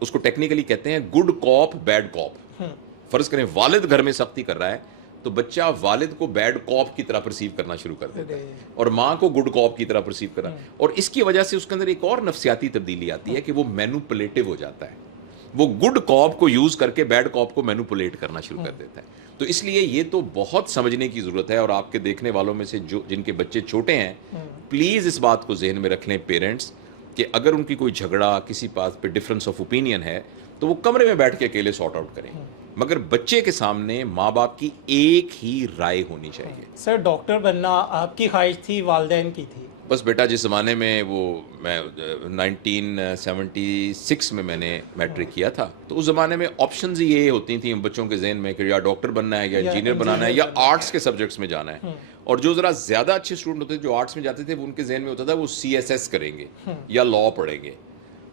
اس کو ٹیکنیکلی کہتے ہیں گڈ کاپ بیڈ کاپ. فرض کریں والد گھر میں سختی کر رہا ہے تو بچہ والد کو بیڈ کاپ کی طرح پرسیو کرنا شروع کر دیتا ہے اور ماں کو گڈ کاپ کی طرح پرسیو کرنا, اور اس کی وجہ سے اس کے اندر ایک اور نفسیاتی تبدیلی آتی ہے کہ وہ مینوپولیٹو ہو جاتا ہے, وہ گڈ کاپ کو یوز کر کے بیڈ کاپ کو مینوپولیٹ کرنا شروع کر دیتا ہے. تو اس لیے یہ تو بہت سمجھنے کی ضرورت ہے, اور آپ کے دیکھنے والوں میں سے جن کے بچے چھوٹے ہیں پلیز اس بات کو ذہن میں رکھ لیں پیرنٹس کہ اگر ان کی کوئی جھگڑا کسی بات پہ ڈفرینس آف اوپینین ہے تو وہ کمرے میں بیٹھ کے اکیلے سارٹ آؤٹ کریں, مگر بچے کے سامنے ماں باپ کی ایک ہی رائے ہونی چاہیے. سر ڈاکٹر بننا آپ کی خواہش تھی, والدین کی تھی؟ بس بیٹا جس زمانے میں میں 1976 میں نے میٹرک کیا تھا تو اس زمانے میں آپشنز ہی یہ ہوتی تھیں بچوں کے ذہن میں کہ یا ڈاکٹر بننا ہے یا انجینئر بنانا ہے یا آرٹس کے سبجیکٹس میں جانا ہے, اور جو ذرا زیادہ اچھے اسٹوڈنٹ ہوتے تھے جو آرٹس میں جاتے تھے وہ ان کے ذہن میں ہوتا تھا وہ CSS کریں گے یا لاء پڑھیں گے.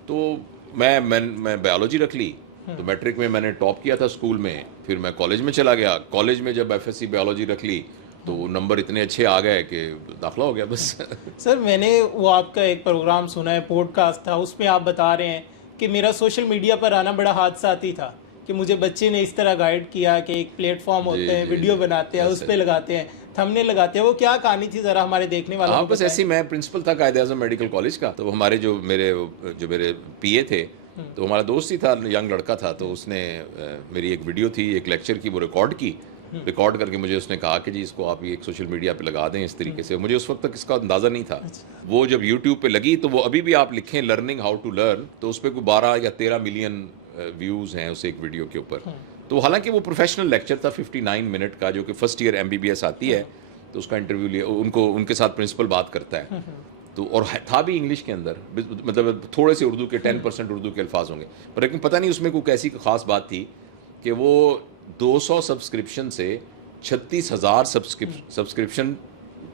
تو میں بایولوجی رکھ لی, تو میٹرک میں نے ٹاپ کیا تھا اسکول میں, پھر میں کالج میں چلا گیا, کالج میں جب FSC بایولوجی رکھ لی تو نمبر اتنے اچھے آ گئے کہ داخلہ ہو گیا بس. سر میں نے وہ آپ کا ایک پروگرام سنا ہے, پوڈ کاسٹ تھا, اس میں آپ بتا رہے ہیں کہ میرا سوشل میڈیا پر آنا بڑا حادثاتی تھا کہ مجھے بچے نے اس طرح گائیڈ کیا کہ ایک پلیٹ فارم ہوتے ہیں, ویڈیو بناتے ہیں, اس پہ لگاتے ہیں, تھمنے لگاتے ہیں, وہ کیا کہانی تھی ذرا ہمارے دیکھنے والوں کو بس ایسے ہی میں پرنسپل تھا قائد اعظم میڈیکل کالج کا, تو ہمارے جو میرے PA تھے تو ہمارا دوست ہی تھا, ینگ لڑکا تھا, تو اس نے میری ایک ویڈیو تھی ایک لیکچر کی وہ ریکارڈ کر کے مجھے اس نے کہا کہ جی اس کو آپ ایک سوشل میڈیا پہ لگا دیں اس طریقے سے. مجھے اس وقت تک اس کا اندازہ نہیں تھا. وہ جب یوٹیوب پہ لگی تو وہ ابھی بھی آپ لکھیں لرننگ ہاؤ ٹو لرن تو اس پہ کوئی 12 یا 13 ملین ویوز ہیں اس ایک ویڈیو کے اوپر. تو حالانکہ وہ پروفیشنل لیکچر تھا 59 منٹ کا, جو کہ فرسٹ ایئر MBBS آتی ہے, تو اس کا انٹرویو لیا, ان کے ساتھ پرنسپل بات کرتا ہے, تو اور تھا بھی انگلش کے اندر, مطلب تھوڑے سے اردو کے 10% اردو کے الفاظ ہوں گے, پر لیکن پتہ نہیں اس میں کوئی ایسی خاص بات تھی کہ وہ 200 سبسکرپشن سے 36,000 سبسکرپشن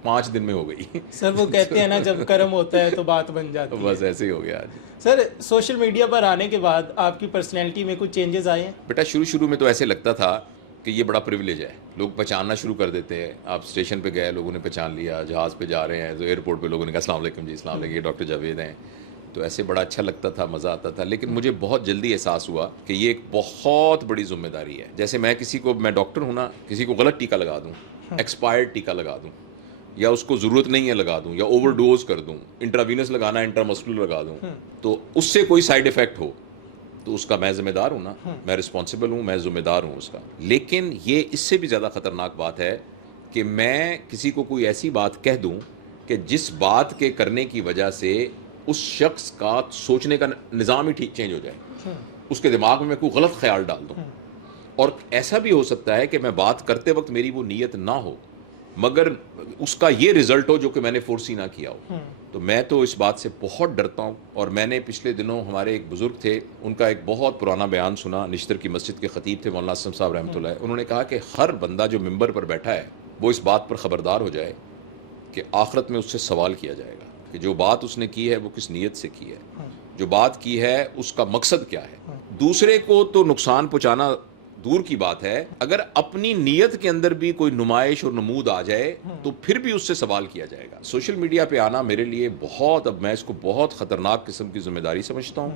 5 دن میں ہو گئی. سر وہ کہتے ہیں نا جب کرم ہوتا ہے تو بات بن جاتی ہے. بس ایسے ہی ہو گیا آج. سر سوشل میڈیا پر آنے کے بعد آپ کی پرسنالٹی میں کچھ چینجز آئے ہیں؟ بیٹا شروع میں تو ایسے لگتا تھا کہ یہ بڑا پریویلیج ہے, لوگ پہچاننا شروع کر دیتے ہیں. آپ اسٹیشن پہ گئے, لوگوں نے پہچان لیا, جہاز پہ جا رہے ہیں تو ایئرپورٹ پہ لوگوں نے کہا السلام علیکم جی, السلام علیکم, یہ ڈاکٹر جاوید ہیں. تو ایسے بڑا اچھا لگتا تھا, مزہ آتا تھا. لیکن مجھے بہت جلدی احساس ہوا کہ یہ ایک بہت بڑی ذمہ داری ہے. جیسے میں ڈاکٹر ہوں نا, کسی کو غلط ٹیکا لگا دوں, ایکسپائرڈ ٹیکا لگا دوں, یا اس کو ضرورت نہیں ہے لگا دوں, یا اوور ڈوز کر دوں, انٹراوینس لگانا انٹرامسکولر لگا دوں, تو اس سے کوئی سائیڈ افیکٹ ہو تو اس کا میں ذمہ دار ہوں نا, میں رسپانسبل ہوں, میں ذمہ دار ہوں اس کا. لیکن یہ اس سے بھی زیادہ خطرناک بات ہے کہ میں کسی کو کوئی ایسی بات کہہ دوں کہ جس بات کے کرنے کی وجہ سے اس شخص کا سوچنے کا نظام ہی چینج ہو جائے, اس کے دماغ میں کوئی غلط خیال ڈال دوں. اور ایسا بھی ہو سکتا ہے کہ میں بات کرتے وقت میری وہ نیت نہ ہو, مگر اس کا یہ رزلٹ ہو جو کہ میں نے فورسی نہ کیا ہو. تو میں تو اس بات سے بہت ڈرتا ہوں. اور میں نے پچھلے دنوں ہمارے ایک بزرگ تھے, ان کا ایک بہت پرانا بیان سنا, نشتر کی مسجد کے خطیب تھے مولانا اسلم صاحب رحمۃ اللہ. انہوں نے کہا کہ ہر بندہ جو ممبر پر بیٹھا ہے وہ اس بات پر خبردار ہو جائے کہ آخرت میں اس سے سوال کیا جائے گا کہ جو بات اس نے کی ہے وہ کس نیت سے کی ہے, جو بات کی ہے اس کا مقصد کیا ہے. دوسرے کو تو نقصان پہنچانا دور کی بات ہے, اگر اپنی نیت کے اندر بھی کوئی نمائش اور نمود آ جائے تو پھر بھی اس سے سوال کیا جائے گا. سوشل میڈیا پہ آنا میرے لیے بہت, اب میں اس کو بہت خطرناک قسم کی ذمہ داری سمجھتا ہوں.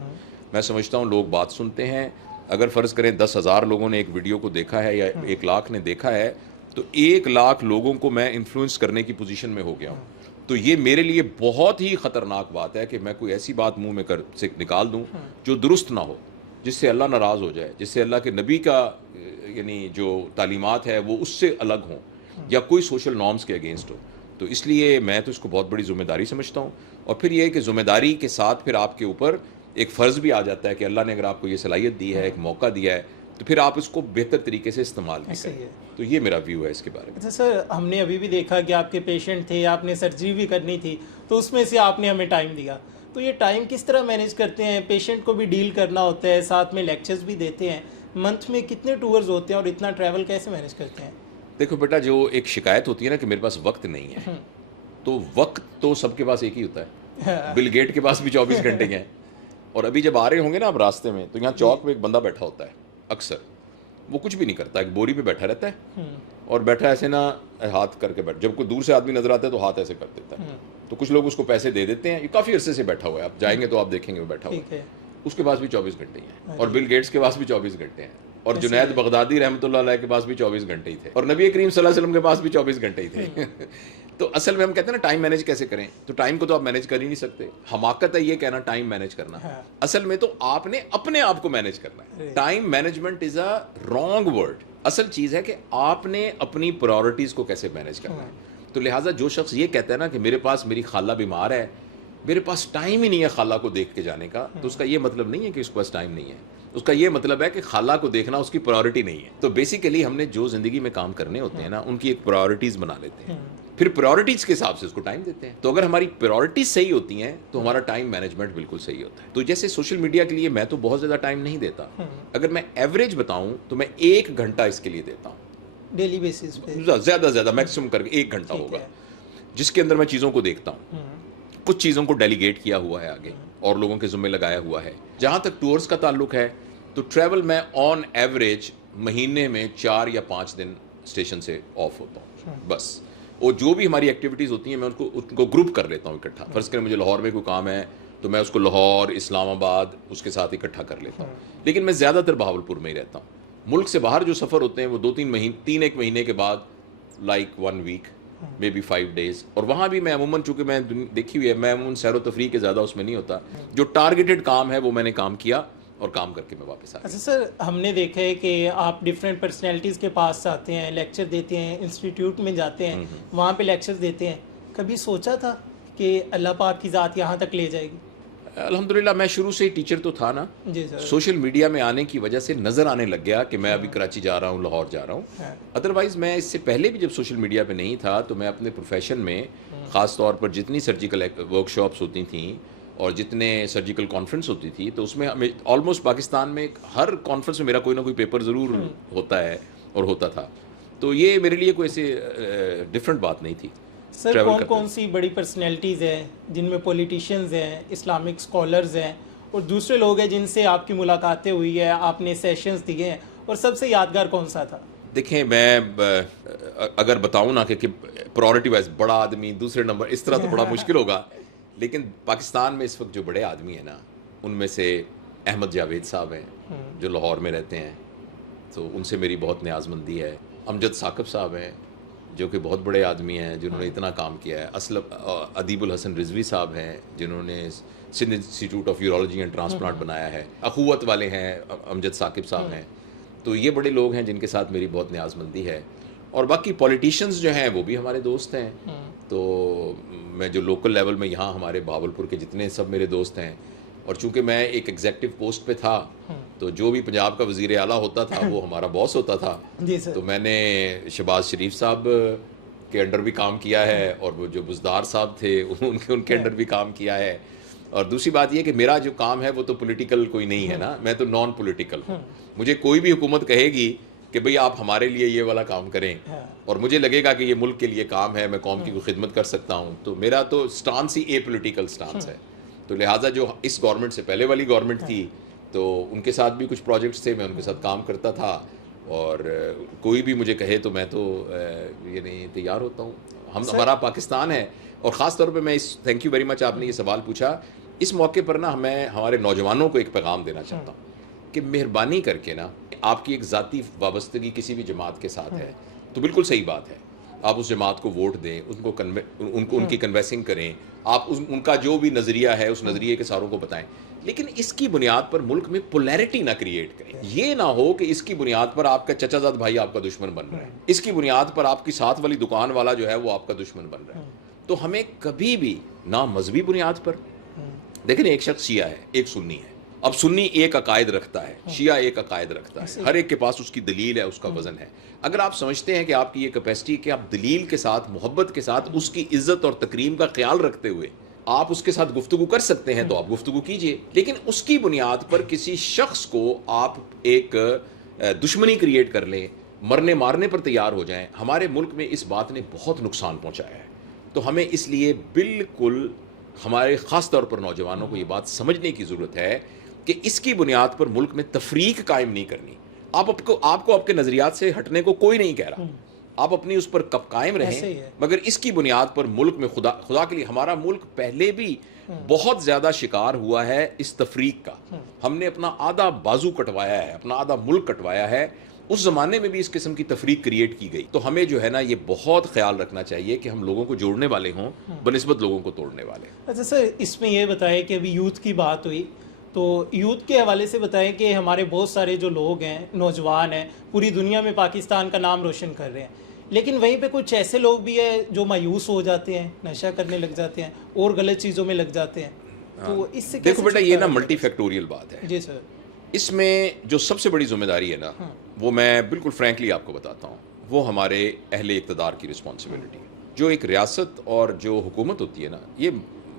میں سمجھتا ہوں لوگ بات سنتے ہیں, اگر فرض کریں 10,000 لوگوں نے ایک ویڈیو کو دیکھا ہے یا 1 لاکھ نے دیکھا ہے, تو 1 لاکھ لوگوں کو میں انفلوئنس کرنے کی پوزیشن میں ہو گیا ہوں. تو یہ میرے لیے بہت ہی خطرناک بات ہے کہ میں کوئی ایسی بات منہ میں سے نکال دوں جو درست نہ ہو, جس سے اللہ ناراض ہو جائے, جس سے اللہ کے نبی کا یعنی جو تعلیمات ہے وہ اس سے الگ ہوں, یا کوئی سوشل نارمز کے اگینسٹ ہو. تو اس لیے میں تو اس کو بہت بڑی ذمہ داری سمجھتا ہوں. اور پھر یہ ہے کہ ذمہ داری کے ساتھ پھر آپ کے اوپر ایک فرض بھی آ جاتا ہے کہ اللہ نے اگر آپ کو یہ صلاحیت دی ہے, ایک موقع دیا ہے, تو پھر آپ اس کو بہتر طریقے سے استعمال بھی کریں. تو یہ میرا ویو ہے اس کے بارے میں. اچھا سر, ہم نے ابھی بھی دیکھا کہ آپ کے پیشنٹ تھے, آپ نے سرجری بھی کرنی تھی, تو اس میں سے آپ نے ہمیں ٹائم دیا. تو یہ ٹائم کس طرح مینیج کرتے ہیں؟ پیشنٹ کو بھی ڈیل کرنا ہوتا ہے, ساتھ میں لیکچرز بھی دیتے ہیں, منتھ میں کتنے ٹورز ہوتے ہیں اور اتنا ٹریول کیسے مینیج کرتے ہیں؟ دیکھو بیٹا, جو ایک شکایت ہوتی ہے نا کہ میرے پاس وقت نہیں ہے, تو وقت تو سب کے پاس ایک ہی ہوتا ہے. بل گیٹ کے پاس بھی 24 گھنٹے ہیں. اور ابھی جب آ رہے ہوں گے نا آپ راستے میں, تو یہاں چوک میں ایک بندہ بیٹھا ہوتا ہے اکثر, وہ کچھ بھی نہیں کرتا, ایک بوری پہ بیٹھا رہتا ہے اور بیٹھا ایسے نا ہاتھ کر کے جب کوئی دور سے آدمی نظر آتا ہے تو ہاتھ ایسے کر دیتا ہے. تو کچھ لوگ اس کو پیسے دے دیتے ہیں, یہ کافی عرصے سے بیٹھا ہوا ہے, آپ جائیں گے تو آپ دیکھیں گے وہ بیٹھا ہوا ہے. اس کے پاس بھی 24 گھنٹے ہی ہیں, اور بل گیٹس کے پاس بھی 24 گھنٹے ہیں, اور جنید بغدادی رحمۃ اللہ علیہ کے پاس بھی 24 گھنٹے ہی تھے, اور نبی کریم صلی اللہ علیہ وسلم کے پاس بھی 24 گھنٹے ہی تھے. تو اصل میں ہم کہتے ہیں نا ٹائم مینیج کیسے کریں, تو ٹائم کو تو آپ مینیج کر ہی نہیں سکتے, حماقت ہے یہ کہنا ٹائم مینیج کرنا. اصل میں تو آپ نے اپنے آپ کو مینیج کرنا ہے. Time management is a wrong word. اصل چیز ہے کہ آپ نے اپنی پرائورٹیز کو کیسے مینیج کرنا ہے. تو لہٰذا جو شخص یہ کہتا ہے نا کہ میرے پاس میری خالہ بیمار ہے, میرے پاس ٹائم ہی نہیں ہے خالہ کو دیکھ کے جانے کا, تو اس کا یہ مطلب نہیں ہے کہ اس کے پاس ٹائم نہیں ہے, اس کا یہ مطلب ہے کہ خالہ کو دیکھنا اس کی پرائورٹی نہیں ہے. تو بیسیکلی ہم نے جو زندگی میں کام کرنے ہوتے ہیں نا, ان کی ایک پرائورٹیز بنا لیتے ہیں, پھر پرائورٹیز کے حساب سے اس کو ٹائم دیتے ہیں. تو اگر ہماری پرائورٹیز صحیح ہوتی ہیں تو ہمارا ٹائم مینجمنٹ بالکل صحیح ہوتا ہے. تو جیسے سوشل میڈیا کے لیے میں تو بہت زیادہ ٹائم نہیں دیتا, اگر میں ایوریج بتاؤں تو میں 1 گھنٹہ اس کے لیے دیتا ہوں ڈیلی بیسس پہ, زیادہ زیادہ میکسیمم کر کے 1 گھنٹہ ہوگا, جس کے اندر میں چیزوں کو دیکھتا ہوں. کچھ چیزوں کو ڈیلیگیٹ کیا ہوا ہے آگے اور لوگوں کے ذمہ لگایا ہوا ہے. جہاں تک ٹورز کا تعلق ہے تو ٹریول میں آن ایوریج مہینے میں 4 یا 5 دن اسٹیشن سے آف ہوتا ہوں بس. اور جو بھی ہماری ایکٹیویٹیز ہوتی ہیں میں ان کو گروپ کر لیتا ہوں اکٹھا. فرض کریں مجھے لاہور میں کوئی کام ہے تو میں اس کو لاہور, اسلام آباد اس کے ساتھ اکٹھا کر لیتا ہوں. لیکن میں زیادہ تر بہاولپور میں ہی رہتا ہوں. ملک سے باہر جو سفر ہوتے ہیں وہ 2-3 مہینے کے بعد, like 1 week may be 5 days. اور وہاں بھی میں عموماً, چونکہ میں دیکھی ہوئی ہے, میں عموماً سیر و تفریح کے زیادہ اس میں نہیں ہوتا. جو ٹارگیٹڈ کام ہے وہ میں نے کام کیا اور کام کر کے میں واپس آ گیا. اچھا سر, ہم نے دیکھا ہے کہ آپ ڈفرینٹ پرسنالٹیز کے پاس آتے ہیں, لیکچر دیتے ہیں, انسٹیٹیوٹ میں جاتے ہیں, وہاں پہ لیکچر دیتے ہیں. کبھی سوچا تھا کہ اللہ پاک کی ذات یہاں تک لے جائے گی؟ الحمدللہ میں شروع سے ہی ٹیچر تو تھا نا. جی سر. سوشل میڈیا میں آنے کی وجہ سے نظر آنے لگ گیا کہ میں ابھی کراچی جا رہا ہوں, لاہور جا رہا ہوں. ادروائز میں اس سے پہلے بھی جب سوشل میڈیا پہ نہیں تھا تو میں اپنے پروفیشن میں خاص طور پر جتنی سرجیکل ورک شاپس ہوتی تھیں اور جتنے سرجیکل کانفرنس ہوتی تھی تو اس میں ہمیں آلموسٹ پاکستان میں ہر کانفرنس میں میرا کوئی نہ کوئی پیپر ضرور ہوتا ہے اور ہوتا تھا. تو یہ میرے لیے کوئی ایسے ڈفرینٹ بات نہیں تھی. سر کون سی بڑی پرسنالٹیز ہیں جن میں پولیٹیشینز ہیں, اسلامک اسکالرز ہیں اور دوسرے لوگ ہیں جن سے آپ کی ملاقاتیں ہوئی ہے, آپ نے سیشنز دیے ہیں, اور سب سے یادگار کون سا تھا؟ دیکھیں میں اگر بتاؤں نا کہ پرائورٹی وائز بڑا آدمی دوسرے نمبر اس طرح تو بڑا مشکل ہوگا, لیکن پاکستان میں اس وقت جو بڑے آدمی ہیں نا ان میں سے احمد جاوید صاحب ہیں جو لاہور میں رہتے ہیں, تو ان سے میری بہت نیاز مندی ہے. امجد ثاقب صاحب ہیں جو کہ بہت بڑے آدمی ہیں جنہوں نے اتنا کام کیا ہے. ادیب الحسن رضوی صاحب ہیں جنہوں نے Sindh institute of urology and transplant بنایا ہے. اخوت والے ہیں امجد ثاقب صاحب ہیں. تو یہ بڑے لوگ ہیں جن کے ساتھ میری بہت نیاز مندی ہے. اور باقی پولیٹیشینز جو ہیں وہ بھی ہمارے دوست ہیں. تو میں جو لوکل لیول میں یہاں ہمارے بہاولپور کے جتنے سب میرے دوست ہیں, اور چونکہ میں ایک ایگزیکٹو پوسٹ پہ تھا تو جو بھی پنجاب کا وزیر اعلیٰ ہوتا تھا وہ ہمارا باس ہوتا تھا. جی سر. تو میں نے شہباز شریف صاحب کے انڈر بھی کام کیا ہے, اور وہ جو بزدار صاحب تھے ان کے انڈر بھی کام کیا ہے. اور دوسری بات یہ کہ میرا جو کام ہے وہ تو پولیٹیکل کوئی نہیں ہے نا, میں تو نان پولیٹیکل ہوں. مجھے کوئی بھی حکومت کہے گی کہ بھئی آپ ہمارے لیے یہ والا کام کریں, اور مجھے لگے گا کہ یہ ملک کے لیے کام ہے, میں قوم کی کوئی خدمت کر سکتا ہوں, تو میرا تو stance he a political stance ہے. تو لہٰذا جو اس گورنمنٹ سے پہلے والی گورنمنٹ تھی تو ان کے ساتھ بھی کچھ پروجیکٹس تھے, میں ان کے ساتھ کام کرتا تھا. اور کوئی بھی مجھے کہے تو میں تو یعنی تیار ہوتا ہوں. ہمارا پاکستان ہے. اور خاص طور پہ میں تھینک یو ویری مچ, آپ نے یہ سوال پوچھا. اس موقع پر نا میں ہمارے نوجوانوں کو ایک پیغام دینا چاہتا ہوں کہ مہربانی کر کے نا, آپ کی ایک ذاتی وابستگی کسی بھی جماعت کے ساتھ ہے تو بالکل صحیح بات ہے, آپ اس جماعت کو ووٹ دیں, ان کی کنوینسنگ کریں, آپ ان کا جو بھی نظریہ ہے اس نظریے کے ساروں کو بتائیں, لیکن اس کی بنیاد پر ملک میں پولیرٹی نہ کریٹ کریں. یہ نہ ہو کہ اس کی بنیاد پر آپ کا چچا زاد بھائی آپ کا دشمن بن رہا ہے, اس کی بنیاد پر آپ کی ساتھ والی دکان والا جو ہے وہ آپ کا دشمن بن رہا ہے. تو ہمیں کبھی بھی نہ مذہبی بنیاد پر, دیکھیں ایک شخص شیعہ ہے, ایک سنی ہے. اب سنی ایک عقائد رکھتا ہے, شیعہ ایک عقائد رکھتا ہے, ہر ایک کے پاس اس کی دلیل ہے, اس کا وزن ہے. اگر آپ سمجھتے ہیں کہ آپ کی یہ کیپیسٹی کہ آپ دلیل کے ساتھ, محبت کے ساتھ, اس کی عزت اور تکریم کا خیال رکھتے ہوئے آپ اس کے ساتھ گفتگو کر سکتے ہیں تو آپ گفتگو کیجئے, لیکن اس کی بنیاد پر کسی شخص کو آپ ایک دشمنی کریٹ کر لیں, مرنے مارنے پر تیار ہو جائیں. ہمارے ملک میں اس بات نے بہت نقصان پہنچایا ہے. تو ہمیں اس لیے بالکل ہمارے خاص طور پر نوجوانوں کو یہ بات سمجھنے کی ضرورت ہے کہ اس کی بنیاد پر ملک میں تفریق قائم نہیں کرنی. آپ کو آپ کے نظریات سے ہٹنے کو کوئی نہیں کہہ رہا, آپ اپنی اس پر قائم رہیں, مگر اس کی بنیاد پر ملک میں خدا کے لیے, ہمارا ملک پہلے بھی بہت زیادہ شکار ہوا ہے اس تفریق کا. ہم نے اپنا آدھا بازو کٹوایا ہے, اپنا آدھا ملک کٹوایا ہے. اس زمانے میں بھی اس قسم کی تفریق کریٹ کی گئی. تو ہمیں جو ہے نا یہ بہت خیال رکھنا چاہیے کہ ہم لوگوں کو جوڑنے والے ہوں بنسبت لوگوں کو توڑنے والے. اچھا سر, اس میں یہ بتائیں کہ ابھی یوتھ کی بات ہوئی, تو یوتھ کے حوالے سے بتائیں کہ ہمارے بہت سارے جو لوگ ہیں, نوجوان ہیں, پوری دنیا میں پاکستان کا نام روشن کر رہے ہیں, لیکن وہیں پہ کچھ ایسے لوگ بھی ہیں جو مایوس ہو جاتے ہیں, نشہ کرنے لگ جاتے ہیں اور غلط چیزوں میں لگ جاتے ہیں. تو اس سے دیکھو بیٹا, یہ نا ملٹی فیکٹوریل بات ہے. جی سر. اس میں جو سب سے بڑی ذمہ داری ہے نا, وہ میں بالکل فرینکلی آپ کو بتاتا ہوں, وہ ہمارے اہل اقتدار کی رسپانسبلٹی ہے. جو ایک ریاست اور جو حکومت ہوتی ہے نا, یہ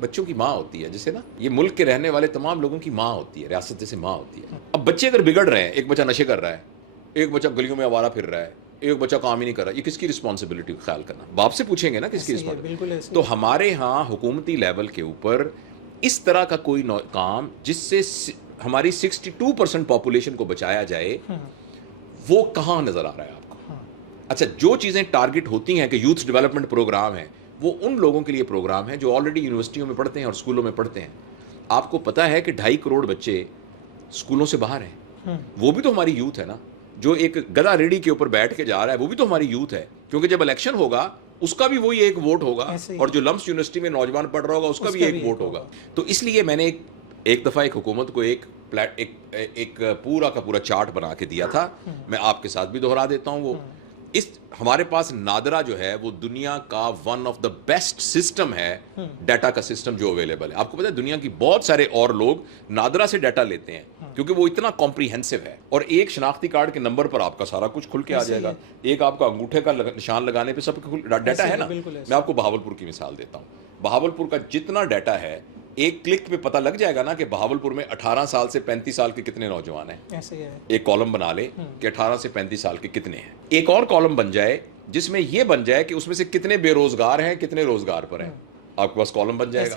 بچوں کی ماں ہوتی ہے. جیسے نا یہ ملک کے رہنے والے تمام لوگوں کی ماں ہوتی ہے, ریاست جیسے ماں ہوتی ہے. اب بچے اگر بگڑ رہے ہیں, ایک بچہ نشے کر رہا ہے, ایک بچہ گلیوں میں آوارہ پھر رہا ہے, ایک بچہ کام ہی نہیں کر رہا, یہ کس کی رسپانسبلٹی کا خیال کرنا؟ باپ سے پوچھیں گے نا کس کی رسپانسبلٹی. تو ہمارے ہاں حکومتی لیول کے اوپر اس طرح کا کوئی کام جس سے ہماری 62% پاپولیشن کو بچایا جائے, وہ کہاں نظر آ رہا ہے آپ کو؟ اچھا, جو چیزیں ٹارگٹ ہوتی ہیں کہ یوتھ ڈیولپمنٹ پروگرام ہے, وہ ان لوگوں کے لیے پروگرام ہے جو آلریڈی یونیورسٹیوں میں پڑھتے ہیں اور اسکولوں میں پڑھتے ہیں. آپ کو پتا ہے کہ 2.5 کروڑ بچے اسکولوں سے باہر ہیں, وہ بھی تو ہماری یوتھ ہے نا. جو ایک گدھا ریڑھی کے اوپر بیٹھ کے جا رہا ہے, وہ بھی تو ہماری یوتھ ہے, کیونکہ جب الیکشن ہوگا اس کا بھی وہی ایک ووٹ ہوگا, اور جو لمس یونیورسٹی میں نوجوان پڑھ رہا ہوگا اس کا بھی ایک ووٹ ہوگا. تو اس لیے میں نے ایک دفعہ ایک حکومت کو ایک پورا کا پورا چارٹ بنا کے دیا تھا. میں آپ کے ساتھ بھی دہرا دیتا ہوں. وہ اس ہمارے پاس نادرا جو ہے وہ دنیا کا one of the best system ہے, ڈیٹا کا سسٹم جو اویلیبل ہے. آپ کو پتا ہے دنیا کی بہت سارے اور لوگ نادرا سے ڈیٹا لیتے ہیں کیونکہ وہ اتنا کمپریہنسو ہے, اور ایک شناختی کارڈ کے نمبر پر آپ کا سارا کچھ کھل کے آ جائے گا. ایک آپ کا انگوٹھے کا نشان لگانے پہ سب ڈیٹا ہے نا. میں آپ کو بہاولپور کی مثال دیتا ہوں. بہاولپور کا جتنا ڈیٹا ہے, ایک کلک پہ پتہ لگ جائے گا نا کہ بہاولپور میں 18 سال سے 35 سال کے کتنے نوجوان ہیں. ایک کالم بنا لے کہ 18 سے 35 سال کے کتنے ہیں. ایک اور کالم بن جائے جس میں یہ بن جائے کہ اس میں سے کتنے بے روزگار ہیں, کتنے روزگار پر ہیں. آپ کے پاس کالم بن جائے گا.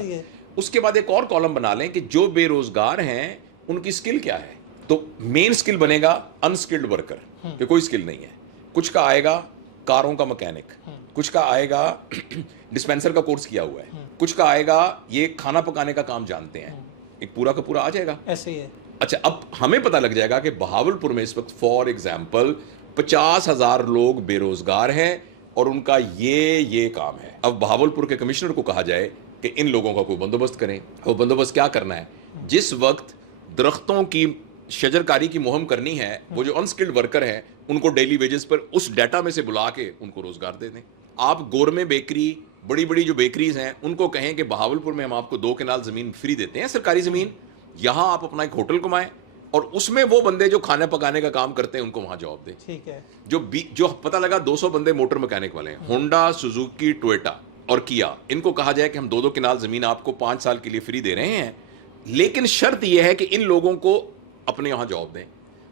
اس کے بعد ایک اور کالم بنا لیں کہ جو بے روزگار ہیں ان کی سکل کیا ہے. تو مین سکل بنے گا انسکلڈ ورکر, کہ کوئی سکل نہیں ہے. کچھ کا آئے گا کاروں کا مکینک, کچھ کا آئے گا ڈسپینسر کا کورس کیا ہوا ہے, کچھ کا آئے گا یہ کھانا پکانے کا کام جانتے ہیں. ایک پورا کا پورا آ جائے گا. ایسے ہی ہے. اچھا, اب ہمیں پتہ لگ جائے گا کہ بہاولپور میں اس وقت فار ایگزامپل 50,000 لوگ بے روزگار ہیں اور ان کا یہ کام ہے. اب بہاولپور کے کمشنر کو کہا جائے کہ ان لوگوں کا کوئی بندوبست کریں. وہ بندوبست کیا کرنا ہے؟ جس وقت درختوں کی شجرکاری کی مہم کرنی ہے, وہ جو انسکلڈ ورکر ہیں ان کو ڈیلی ویجز پر اس ڈیٹا میں سے بلا کے ان کو روزگار دے دیں. آپ گورمے بیکری, بڑی بڑی جو بیکریز ہیں, ان کو کہیں کہ بہاولپور میں ہم آپ کو 2 کنال زمین فری دیتے ہیں, سرکاری زمین, یہاں آپ اپنا ایک ہوٹل کمائیں اور اس میں وہ بندے جو کھانا پکانے کا کام کرتے ہیں ان کو وہاں جاب دیں. ٹھیک ہے. جو پتہ لگا 200 بندے موٹر مکینک والے ہیں, ہونڈا, سوزوکی, ٹویٹا اور کیا, ان کو کہا جائے کہ ہم 2 کنال زمین آپ کو 5 سال کے لیے فری دے رہے ہیں, لیکن شرط یہ ہے کہ ان لوگوں کو اپنے یہاں جاب دیں,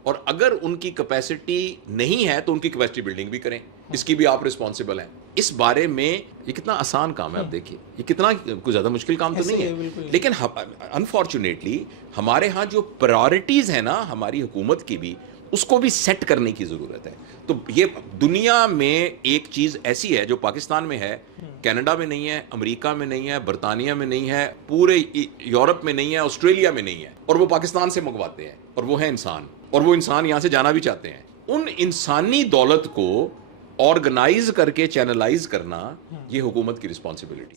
اور اگر ان کی کیپیسٹی نہیں ہے تو ان کی کیپیسٹی بلڈنگ بھی کریں. اس کی بھی آپ رسپانسبل ہیں. اس بارے میں یہ کتنا آسان کام ہے. آپ دیکھیے یہ کتنا کوئی زیادہ مشکل کام تو نہیں ہے, لیکن انفارچونیٹلی ہمارے ہاں جو پرائورٹیز ہیں نا ہماری حکومت کی بھی, اس کو بھی سیٹ کرنے کی ضرورت ہے. تو یہ دنیا میں ایک چیز ایسی ہے جو پاکستان میں ہے, کینیڈا میں نہیں ہے, امریکہ میں نہیں ہے, برطانیہ میں نہیں ہے, پورے یورپ میں نہیں ہے, آسٹریلیا میں نہیں ہے, اور وہ پاکستان سے منگواتے ہیں, اور وہ ہے انسان, اور وہ انسان یہاں سے جانا بھی چاہتے ہیں. ان انسانی دولت کو آرگنائز کر کے چینلائز کرنا یہ حکومت کی رسپانسبلٹی.